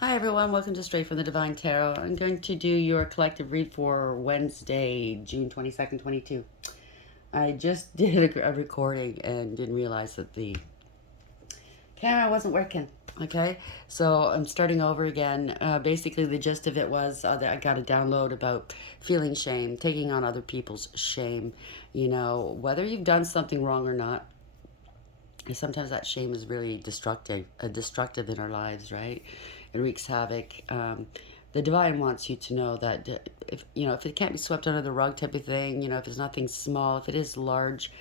Hi everyone, welcome to Straight from the Divine Tarot. I'm going to do your collective read for Wednesday, June 22nd, 22. I just did a recording and didn't realize that the camera wasn't working. Okay, so I'm starting over again. Basically, the gist of it was that I got a download about feeling shame, taking on other people's shame. You know, whether you've done something wrong or not, sometimes that shame is really destructive in our lives, right? It wreaks havoc. The divine wants you to know that if it can't be swept under the rug type of thing, if it's nothing small, if it is large,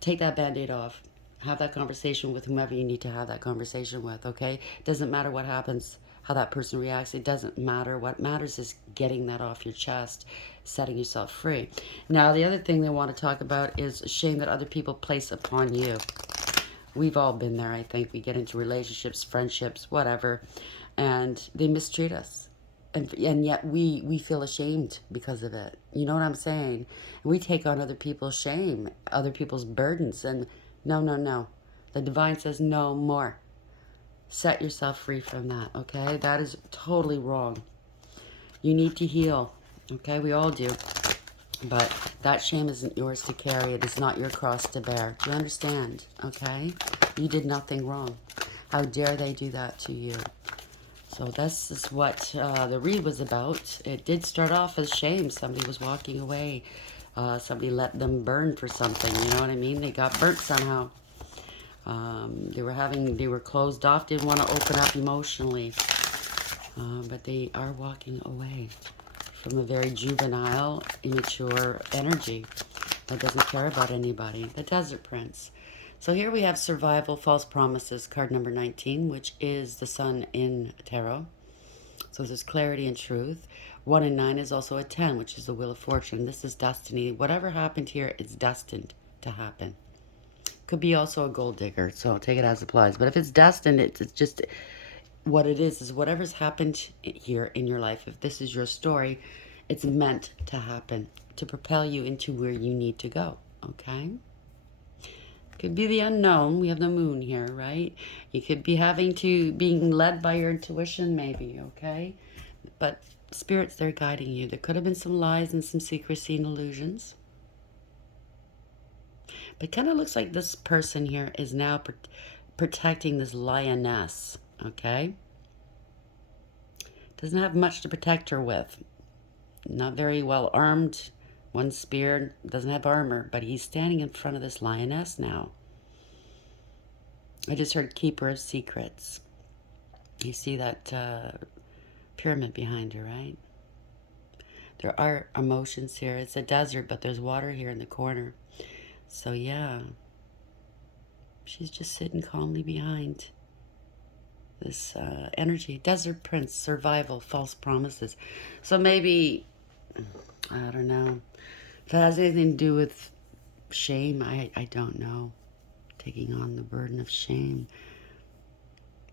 take that band-aid off. Have that conversation with whomever you need to have that conversation with. Okay, doesn't matter what happens, how that person reacts. It doesn't matter. What matters is getting that off your chest, setting yourself free. Now, the other thing they want to talk about is shame that other people place upon you. We've all been there, I think. We get into relationships, friendships, whatever, and they mistreat us. And yet we feel ashamed because of it. You know what I'm saying? We take on other people's shame, other people's burdens, and no, no, no. The divine says no more. Set yourself free from that, okay? That is totally wrong. You need to heal, okay? We all do. But that shame isn't yours to carry. It is not your cross to bear. Do you understand? Okay? You did nothing wrong. How dare they do that to you? So this is what the read was about. It did start off as shame. Somebody was walking away. Somebody let them burn for something. You know what I mean? They got burnt somehow. They were closed off. Didn't want to open up emotionally. But they are walking away from a very juvenile, immature energy that doesn't care about anybody. The Desert Prince. So here we have Survival, False Promises, card number 19, which is the Sun in Tarot. So there's clarity and truth. 1 and 9 is also a 10, which is the Wheel of Fortune. This is destiny. Whatever happened here is destined to happen. Could be also a gold digger, so take it as it applies. But if it's destined, it's just what it is whatever's happened here in your life. If this is your story, it's meant to happen to propel you into where you need to go. Okay? Could be the unknown. We have the moon here, right? You could be being led by your intuition, maybe. Okay? But spirits, they're guiding you. There could have been some lies and some secrecy and illusions. But it kind of looks like this person here is now protecting this lioness. Okay? Doesn't have much to protect her with. Not very well armed. One spear, doesn't have armor, but he's standing in front of this lioness now. I just heard Keeper of Secrets. You see that pyramid behind her, right? There are emotions here. It's a desert, but there's water here in the corner. So yeah, she's just sitting calmly behind this energy. Desert Prince, survival, false promises. So maybe, I don't know. If it has anything to do with shame, I don't know. Taking on the burden of shame.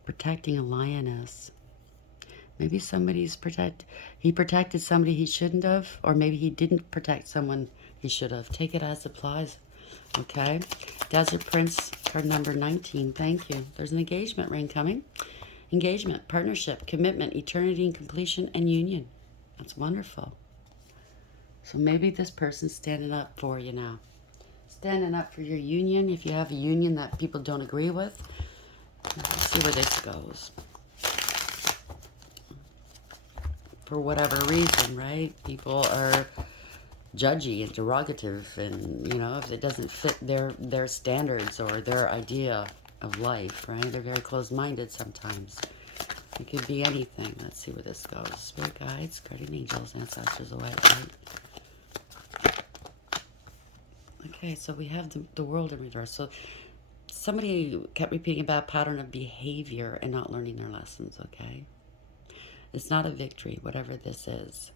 Protecting a lioness. Maybe he protected somebody he shouldn't have, or maybe he didn't protect someone he should have. Take it as applies. Okay? Desert Prince, card number 19. Thank you. There's an engagement ring coming. Engagement, partnership, commitment, eternity and completion, and union. That's wonderful. So maybe this person's standing up for you now. Standing up for your union. If you have a union that people don't agree with, let's see where this goes. For whatever reason, right? People are judgy and derogative, and if it doesn't fit their standards or their idea of life, right? They're very closed-minded sometimes. It could be anything. Let's see where this goes. Spirit guides, guardian angels, ancestors away, right? Okay, so we have the world in reverse. So somebody kept repeating a bad pattern of behavior and not learning their lessons, okay? It's not a victory, whatever this is.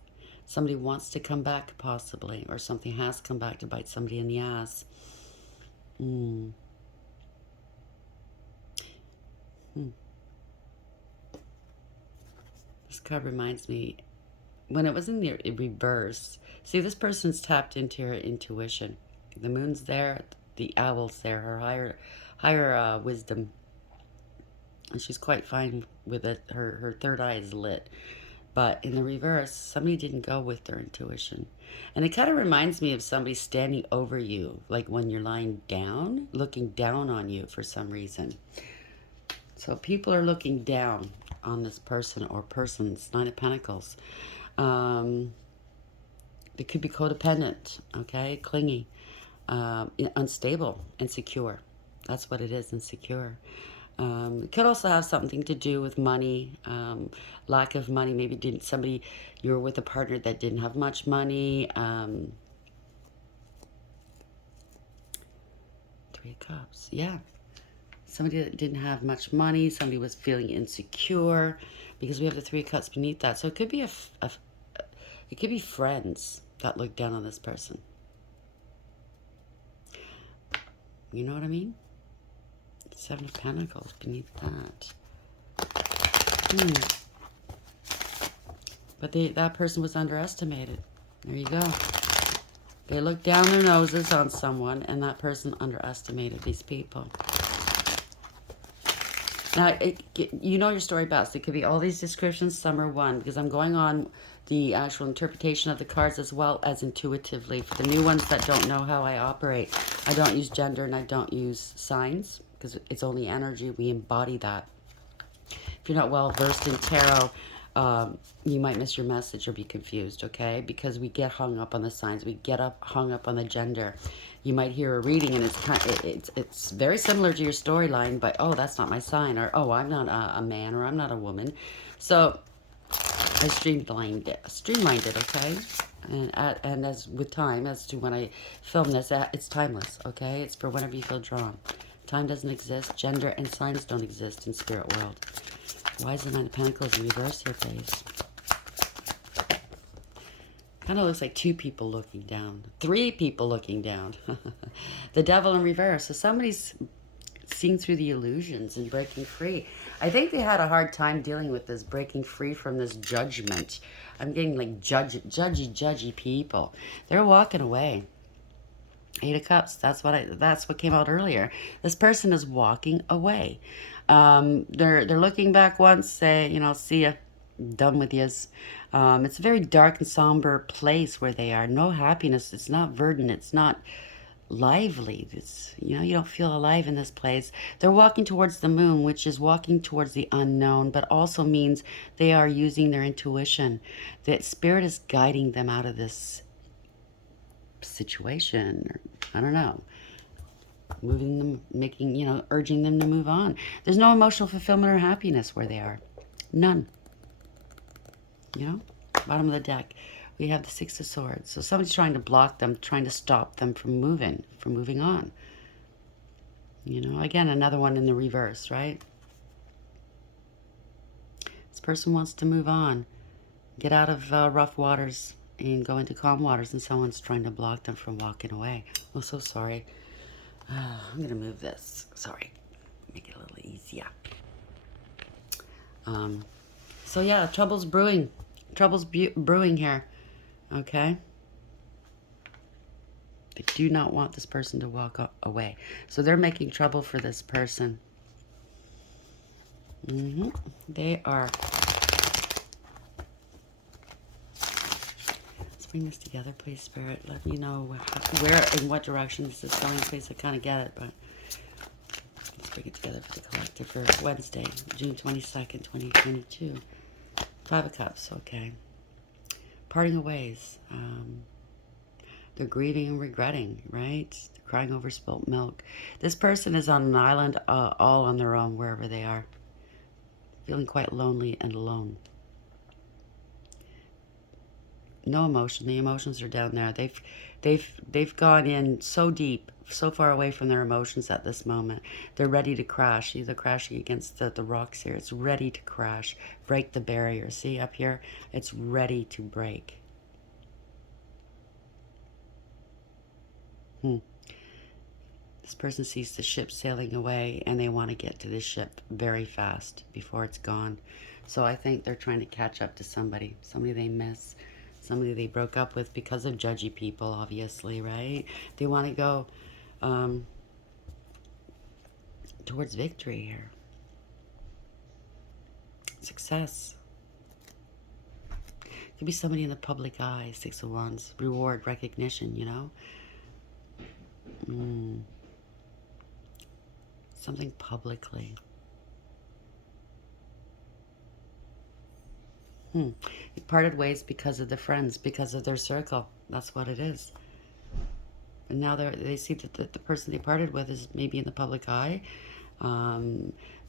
Somebody wants to come back, possibly, or something has come back to bite somebody in the ass. This card reminds me, when it was in the reverse, see, this person's tapped into her intuition. The moon's there, the owl's there, her higher wisdom. and she's quite fine with it. Her third eye is lit. But in the reverse, somebody didn't go with their intuition. And it kind of reminds me of somebody standing over you, like when you're lying down, looking down on you for some reason. So people are looking down on this person or persons, Nine of Pentacles. Um, they could be codependent, okay, clingy, unstable, insecure. That's what it is, insecure. It could also have something to do with money, lack of money. Maybe didn't somebody you were with a partner that didn't have much money. Three of Cups, yeah. Somebody that didn't have much money. Somebody was feeling insecure because we have the Three of Cups beneath that. So it could be it could be friends that look down on this person. You know what I mean? Seven of Pentacles beneath that. But that person was underestimated. There you go. They looked down their noses on someone, and that person underestimated these people. Now, you know your story best. It could be all these descriptions. Some are one, because I'm going on the actual interpretation of the cards as well as intuitively. For the new ones that don't know how I operate, I don't use gender and I don't use signs, because it's only energy. We embody that. If you're not well versed in tarot, you might miss your message or be confused, okay? Because we get hung up on the signs, we get hung up on the gender. You might hear a reading and it's very similar to your storyline, but oh, that's not my sign, or oh, I'm not a man, or I'm not a woman. So I streamlined it, okay? And as with time, as to when I film this, it's timeless, okay? It's for whenever you feel drawn. Time doesn't exist. Gender and signs don't exist in spirit world. Why is the Nine of Pentacles in reverse here, please? Kind of looks like two people looking down. Three people looking down. The Devil in reverse. So somebody's seeing through the illusions and breaking free. I think they had a hard time dealing with this, breaking free from this judgment. I'm getting like judgy people. They're walking away. Eight of Cups. That's what came out earlier. This person is walking away. They're looking back once, say, you know, see ya, done with yous. It's a very dark and somber place where they are. No happiness. It's not verdant. It's not lively. It's, you know, you don't feel alive in this place. They're walking towards the moon, which is walking towards the unknown, but also means they are using their intuition. That spirit is guiding them out of this situation, or I don't know, moving them, making, you know, urging them to move on. There's no emotional fulfillment or happiness where they are. None. You know, bottom of the deck, we have the Six of Swords. So somebody's trying to block them, trying to stop them from moving on. You know, again, another one in the reverse, right? This person wants to move on, get out of rough waters and go into calm waters, and someone's trying to block them from walking away. I'm so sorry. I'm going to move this. Sorry. Make it a little easier. So yeah, trouble's brewing. Trouble's brewing here. Okay? They do not want this person to walk away. So they're making trouble for this person. They are. Let's bring this together, please, Spirit. Let me know where and what direction this is going, please. I kind of get it, but let's bring it together for the collective for Wednesday, June 22nd, 2022. Five of Cups, okay. Parting of ways. They're grieving and regretting, right? They're crying over spilt milk. This person is on an island all on their own, wherever they are. Feeling quite lonely and alone. No emotion. The emotions are down there. They've gone in so deep, so far away from their emotions at this moment. They're ready to crash. They're crashing against the rocks here. It's ready to crash. Break the barrier. See up here? It's ready to break. This person sees the ship sailing away and they want to get to this ship very fast before it's gone. So I think they're trying to catch up to somebody they miss, somebody they broke up with because of judgy people, obviously, right? They want to go towards victory here. Success. Could be somebody in the public eye. Six of Wands. Reward, recognition, you know. Something publicly. You parted ways because of the friends, because of their circle. That's what it is. And now they see that the person they parted with is maybe in the public eye.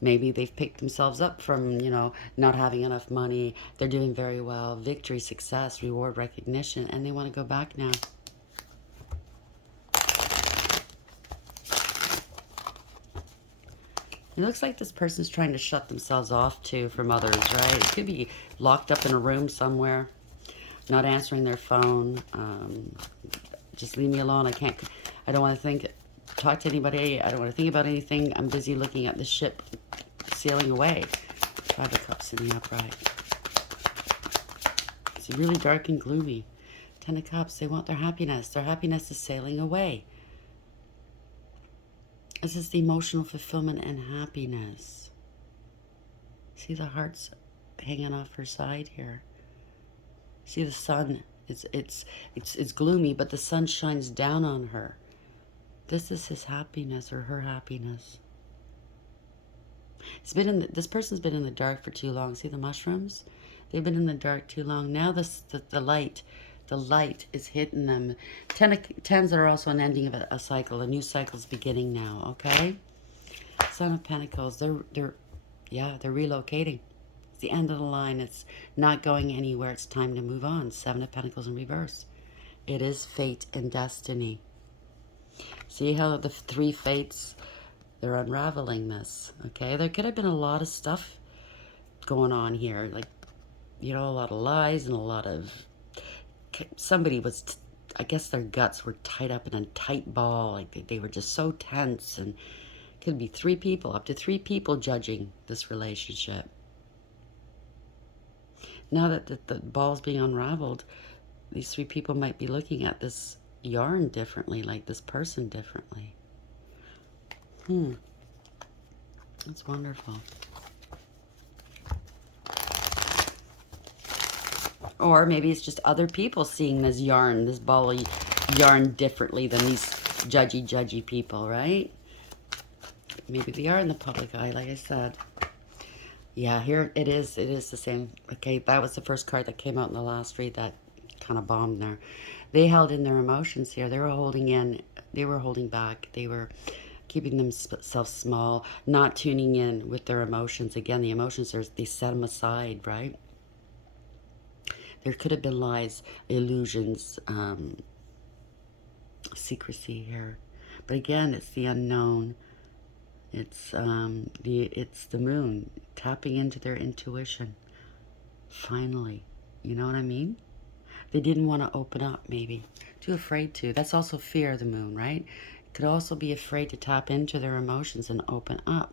Maybe they've picked themselves up from, you know, not having enough money. They're doing very well. Victory, success, reward, recognition. And they want to go back now. It looks like this person's trying to shut themselves off, too, from others, right? It could be locked up in a room somewhere, not answering their phone. Just leave me alone. I don't want to talk to anybody. I don't want to think about anything. I'm busy looking at the ship sailing away. Five of Cups in the upright. It's really dark and gloomy. Ten of Cups, they want their happiness. Their happiness is sailing away. This is the emotional fulfillment and happiness. See the hearts hanging off her side here. See the sun. It's gloomy, but the sun shines down on her. This is his happiness or her happiness. This person's been in the dark for too long. See the mushrooms? They've been in the dark too long. Now the light is hitting them. Tens are also an ending of a cycle. A new cycle's beginning now, okay? Son of Pentacles, they're relocating. It's the end of the line. It's not going anywhere. It's time to move on. Seven of Pentacles in reverse. It is fate and destiny. See how the three fates, they're unraveling this, okay? There could have been a lot of stuff going on here. Like, you know, a lot of lies and a lot of... Somebody was... I guess their guts were tied up in a tight ball. Like, they were just so tense. And could be up to three people judging this relationship. Now that the ball's being unraveled, these three people might be looking at this yarn differently, like this person differently. That's wonderful. Or maybe it's just other people seeing this ball of yarn differently than these judgy people, right? Maybe they are in the public eye, like I said. Yeah, here it is. It is the same. Okay, that was the first card that came out in the last read that kind of bombed there. They held in their emotions here. They were holding in. They were holding back. They were keeping themselves small, not tuning in with their emotions. Again, the emotions, they set them aside, right? There could have been lies, illusions, secrecy here. But again, it's the unknown. It's the moon tapping into their intuition. Finally, you know what I mean? They didn't want to open up, maybe. Too afraid to. That's also fear of the moon, right? Could also be afraid to tap into their emotions and open up.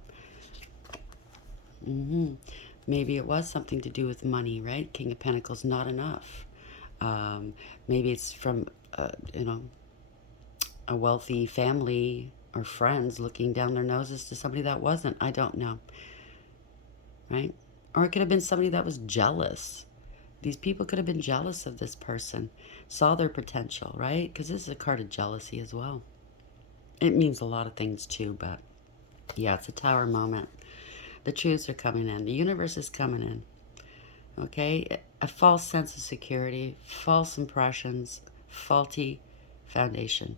Maybe it was something to do with money, right? King of Pentacles, not enough. Maybe it's from, you know, a wealthy family or friends looking down their noses to somebody that wasn't. I don't know. Right? Or it could have been somebody that was jealous. These people could have been jealous of this person. Saw their potential, right? Because this is a card of jealousy as well. It means a lot of things too, but yeah, it's a Tower moment. The truths are coming in. The universe is coming in. Okay? A false sense of security, false impressions, faulty foundation.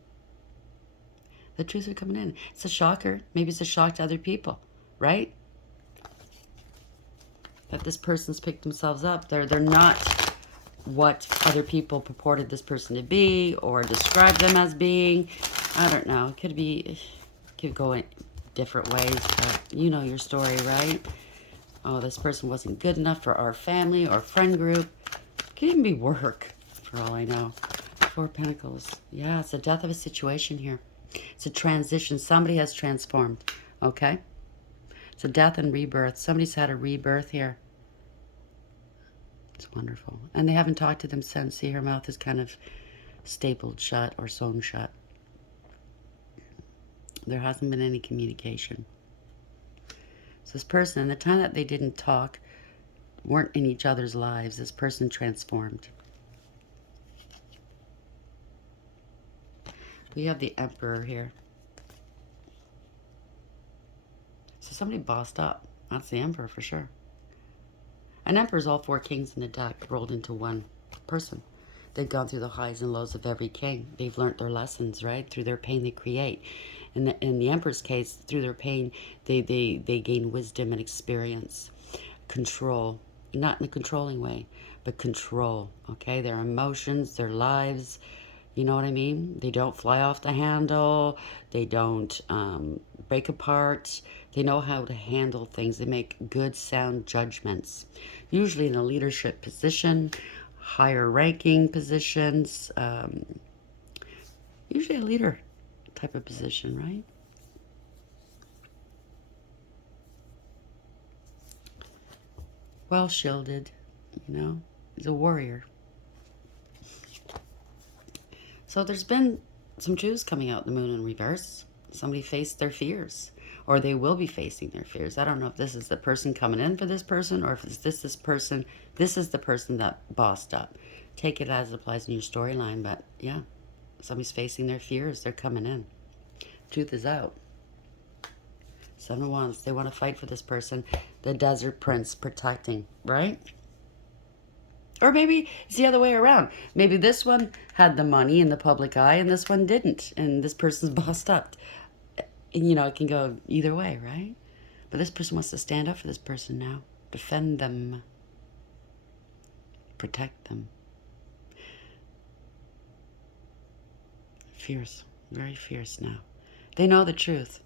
The truths are coming in. It's a shocker. Maybe it's a shock to other people, right? That this person's picked themselves up. They're not what other people purported this person to be or described them as being. I don't know. It could go in different ways, but you know your story, right? Oh, this person wasn't good enough for our family or friend group. It could even be work, for all I know. Four of Pentacles. Yeah, it's the death of a situation here. It's a transition. Somebody has transformed, okay? It's a death and rebirth. Somebody's had a rebirth here. It's wonderful. And they haven't talked to them since. See, her mouth is kind of stapled shut or sewn shut. There hasn't been any communication. So this person, in the time that they didn't talk, weren't in each other's lives. This person transformed. We have the Emperor here. So somebody bossed up. That's the Emperor for sure. An Emperor is all four kings in a deck rolled into one person. They've gone through the highs and lows of every king. They've learned their lessons, right? Through their pain they create. In the Emperor's case, through their pain, they gain wisdom and experience. Control. Not in a controlling way, but control, okay? Their emotions, their lives, you know what I mean? They don't fly off the handle. They don't break apart. They know how to handle things. They make good, sound judgments. Usually in a leadership position, higher ranking positions, usually a leader type of position, right? Well shielded, you know? He's a warrior. So there's been some truths coming out in the moon in reverse. Somebody faced their fears, or they will be facing their fears. I don't know if this is the person coming in for this person, or if it's this person. This is the person that bossed up. Take it as it applies in your storyline, but yeah, somebody's facing their fears. They're coming in. Truth is out. Seven of Wands. They want to fight for this person. The Desert Prince protecting, right? Or maybe it's the other way around. Maybe this one had the money in the public eye and this one didn't. And this person's bossed up. And, you know, it can go either way, right? But this person wants to stand up for this person now. Defend them. Protect them. Fierce. Very fierce now. They know the truth.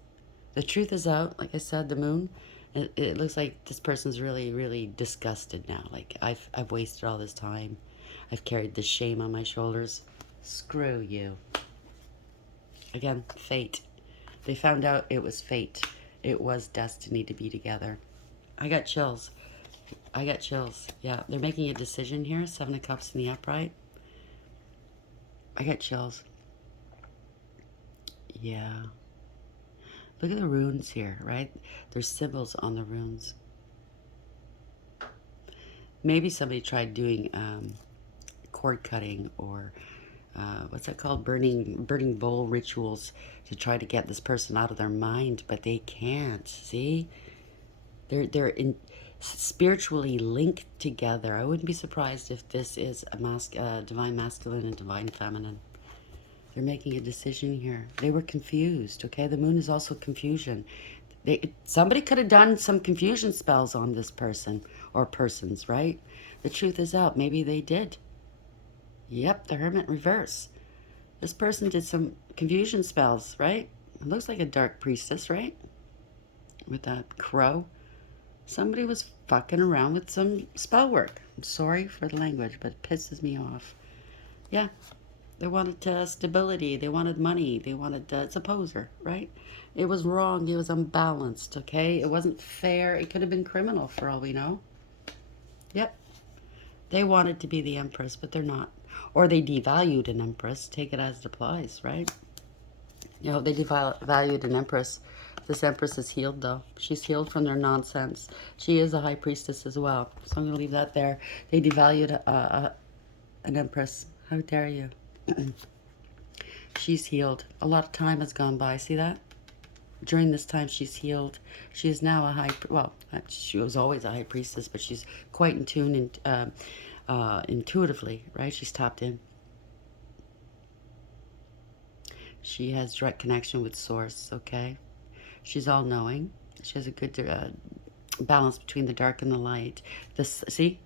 The truth is out. Like I said, the moon. It looks like this person's really, really disgusted now. Like, I've wasted all this time. I've carried this shame on my shoulders. Screw you. Again, fate. They found out it was fate. It was destiny to be together. I got chills. I got chills. Yeah, they're making a decision here. Seven of Cups in the upright. I got chills. Yeah. Look at the runes here, right? There's symbols on the runes. Maybe somebody tried doing cord cutting or what's that called? Burning bowl rituals to try to get this person out of their mind, but they can't. See, they're spiritually linked together. I wouldn't be surprised if this is a divine masculine and divine feminine. They're making a decision here. They were confused, okay? The moon is also confusion. Somebody could have done some confusion spells on this person or persons, right? The truth is out. Maybe they did. Yep, the Hermit reverse. This person did some confusion spells, right? It looks like a dark priestess, right? With that crow. Somebody was fucking around with some spell work. I'm sorry for the language, but it pisses me off. Yeah. They wanted stability. They wanted money. They wanted, it's a poser, right? It was wrong. It was unbalanced, okay? It wasn't fair. It could have been criminal for all we know. Yep. They wanted to be the Empress, but they're not. Or they devalued an Empress. Take it as it applies, right? You know, they devalued an Empress. This Empress is healed, though. She's healed from their nonsense. She is a High Priestess as well. So I'm going to leave that there. They devalued an Empress. How dare you? She's healed. A lot of time has gone by. See that? During this time, she's healed. She is now a she was always a High Priestess, but she's quite in tune and intuitively, right? She's tapped in. She has direct connection with Source, okay? She's all-knowing. She has a good balance between the dark and the light. See?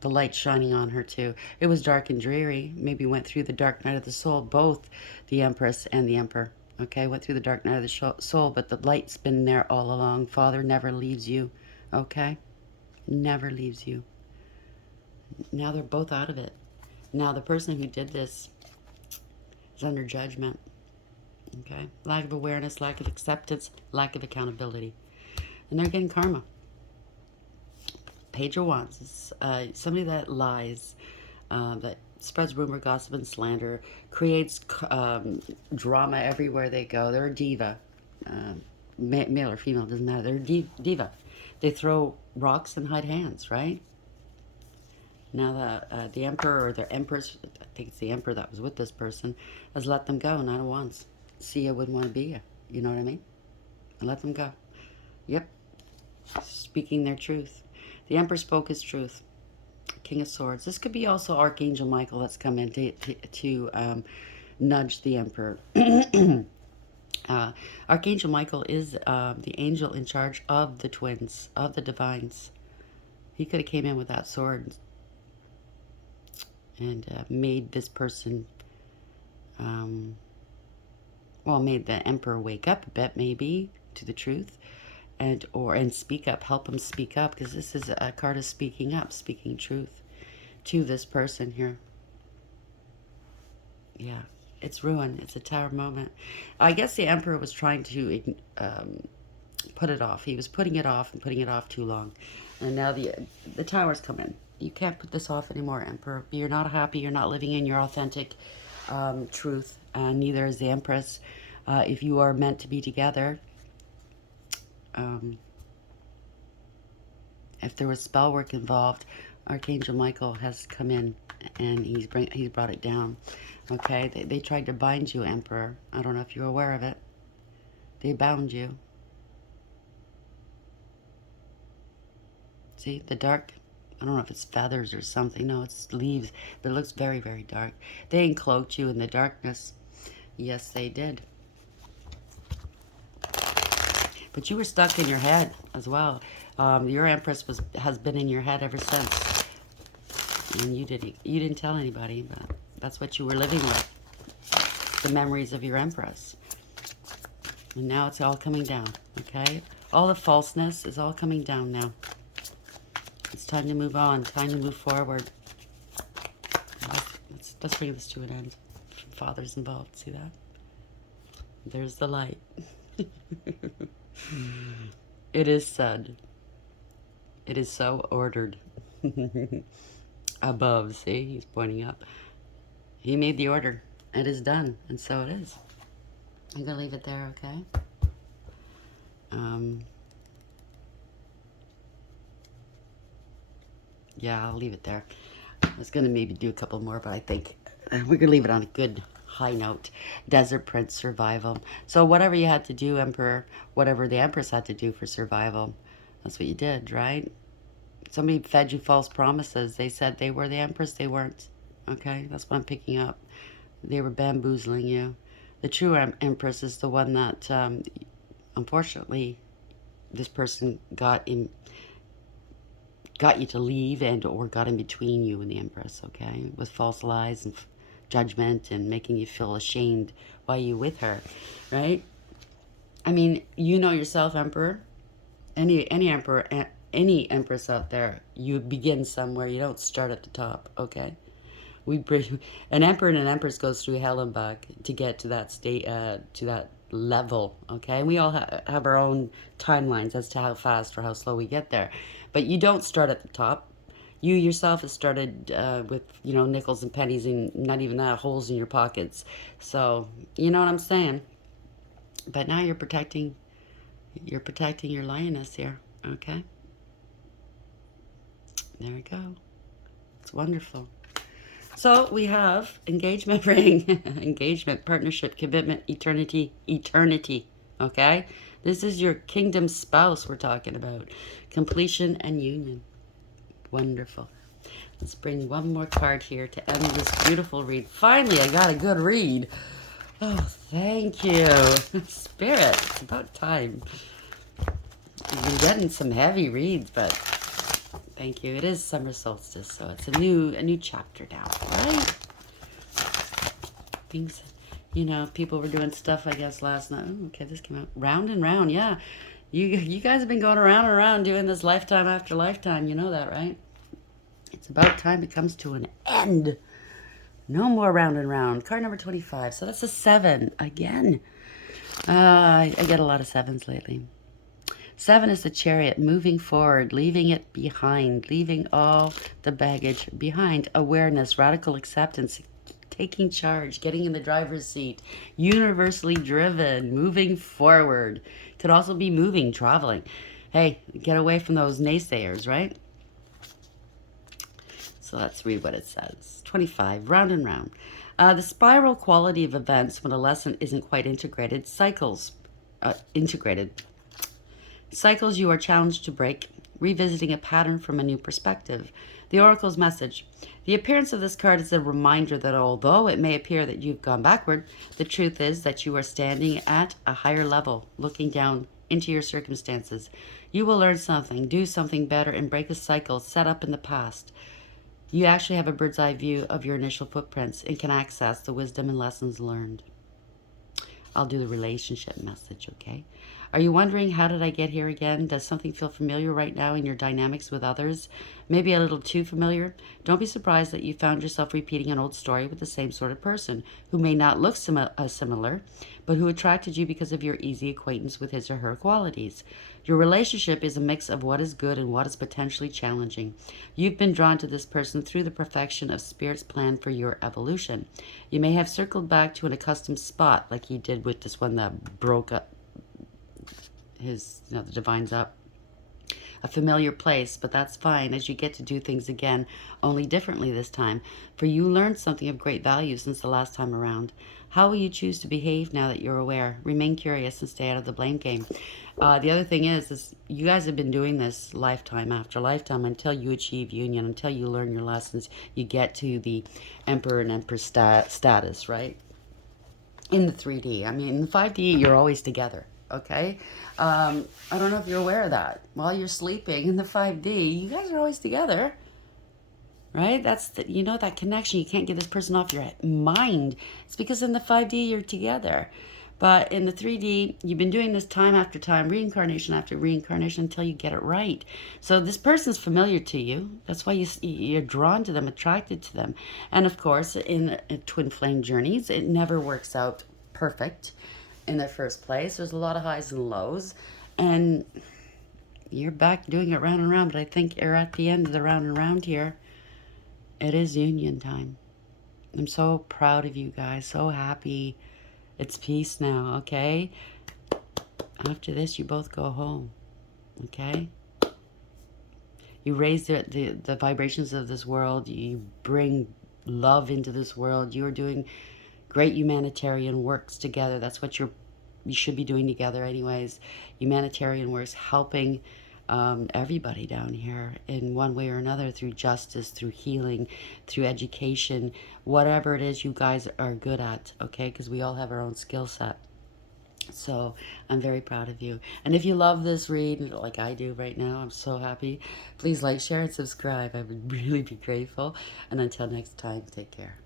The light shining on her too. It was dark and dreary. Maybe went through the dark night of the soul, both the Empress and the Emperor. Okay, went through the dark night of the soul, but the light's been there all along. Father never leaves you. Okay? Never leaves you. Now they're both out of it. Now the person who did this is under judgment. Okay? Lack of awareness, lack of acceptance, lack of accountability. And they're getting karma. Page of Wands is somebody that lies, that spreads rumor, gossip, and slander, creates drama everywhere they go. They're a diva. Male or female, doesn't matter. They're a diva. They throw rocks and hide hands, right? Now the emperor or the empress, I think it's the emperor that was with this person, has let them go, not once. See, I wouldn't want to be you. You know what I mean? And let them go. Yep. Speaking their truth. The emperor spoke his truth. King of Swords. This could be also Archangel Michael that's come in to nudge the emperor. Archangel Michael is the angel in charge of the twins, of the divines. He could have came in with that sword and made this person, well, made the emperor wake up a bit, maybe, to the truth, and speak up, help him speak up, because this is a card of speaking up, speaking truth to this person here. Yeah, it's ruin. It's a tower moment. I guess the emperor was trying to put it off. He was putting it off and putting it off too long, and now the towers come in. You can't put this off anymore, emperor. You're not happy. You're not living in your authentic truth. Neither is the empress. If you are meant to be together, if there was spell work involved, Archangel Michael has come in and he's brought it down. Okay, they tried to bind you, Emperor. I don't know if you're aware of it. They bound you. See, the dark, I don't know if it's feathers or something. No, it's leaves, but it looks very, very dark. They encloaked you in the darkness. Yes, they did. But you were stuck in your head as well. Your Empress has been in your head ever since. And you didn't tell anybody, but that's what you were living with. The memories of your Empress. And now it's all coming down, okay? All the falseness is all coming down now. It's time to move on, time to move forward. Let's bring this to an end. Father's involved, see that? There's the light. It is said. It is so ordered. Above, see? He's pointing up. He made the order. It is done, and so it is. I'm going to leave it there, okay? Yeah, I'll leave it there. I was going to maybe do a couple more, but I think we're going to leave it on a good high note. Desert Prince survival. So whatever you had to do, Emperor, whatever the Empress had to do for survival, that's what you did, right? Somebody fed you false promises. They said they were the Empress. They weren't. Okay? That's what I'm picking up. They were bamboozling you. The true Empress is the one that, unfortunately, this person got you to leave and or got in between you and the Empress, okay? With false lies and judgment and making you feel ashamed while you with her, right? I mean, you know yourself, Emperor. Any emperor, any empress out there, you begin somewhere. You don't start at the top, okay? We bring an emperor and an empress goes through hell and back to get to that state, to that level, okay? And we all have our own timelines as to how fast or how slow we get there, but you don't start at the top. You yourself have started with, you know, nickels and pennies and not even that, holes in your pockets. So you know what I'm saying. But now you're protecting your lioness here, okay? There we go. It's wonderful. So we have engagement ring, engagement, partnership, commitment, eternity, okay? This is your kingdom spouse we're talking about. Completion and union. Wonderful. Let's bring one more card here to end this beautiful read. Finally, I got a good read. Oh, thank you. Spirit, it's about time. I've been getting some heavy reads, but thank you. It is summer solstice, so it's a new chapter now, right? Things, you know, people were doing stuff, I guess, last night. Oh, okay, this came out. Round and round, yeah. You guys have been going around and around doing this lifetime after lifetime. You know that, right? It's about time it comes to an end. No more round and round. Card number 25. So that's a 7 again. I get a lot of 7s lately. 7 is the Chariot, moving forward, leaving it behind, leaving all the baggage behind. Awareness, radical acceptance, taking charge, getting in the driver's seat, universally driven, moving forward. Could also be moving, traveling. Hey, get away from those naysayers, right? So let's read what it says. 25, round and round. The spiral quality of events when a lesson isn't quite integrated, integrated. Cycles you are challenged to break, revisiting a pattern from a new perspective. The Oracle's message. The appearance of this card is a reminder that although it may appear that you've gone backward, the truth is that you are standing at a higher level, looking down into your circumstances. You will learn something, do something better, and break a cycle set up in the past. You actually have a bird's eye view of your initial footprints and can access the wisdom and lessons learned. I'll do the relationship message, okay? Are you wondering, how did I get here again? Does something feel familiar right now in your dynamics with others? Maybe a little too familiar? Don't be surprised that you found yourself repeating an old story with the same sort of person, who may not look similar, but who attracted you because of your easy acquaintance with his or her qualities. Your relationship is a mix of what is good and what is potentially challenging. You've been drawn to this person through the perfection of Spirit's plan for your evolution. You may have circled back to an accustomed spot, like he did with this one that broke up the divine's up. A familiar place, but that's fine, as you get to do things again, only differently this time, for you learned something of great value since the last time around. How will you choose to behave now that you're aware? Remain curious and stay out of the blame game. The other thing is you guys have been doing this lifetime after lifetime until you achieve union, until you learn your lessons, you get to the Emperor and Empress status, right? In the 3D. I mean, in the 5D, you're always together. Okay, I don't know if you're aware of that. While you're sleeping in the 5D, you guys are always together, right? That's that connection. You can't get this person off your mind. It's because in the 5D you're together, but in the 3D you've been doing this time after time, reincarnation after reincarnation, until you get it right. So this person's familiar to you. That's why you're drawn to them, attracted to them, and of course, in twin flame journeys, it never works out perfect. In the first place, there's a lot of highs and lows, and you're back doing it round and round, but I think you're at the end of the round and round here. It is union time. I'm so proud of you guys, so happy. It's peace now, okay? After this, you both go home, okay? You raise the vibrations of this world. You bring love into this world. You are doing great humanitarian works together. That's what you should be doing together anyways. Humanitarian works, helping everybody down here in one way or another, through justice, through healing, through education, whatever it is you guys are good at, okay? Because we all have our own skill set. So I'm very proud of you. And if you love this read, like I do right now, I'm so happy. Please like, share, and subscribe. I would really be grateful. And until next time, take care.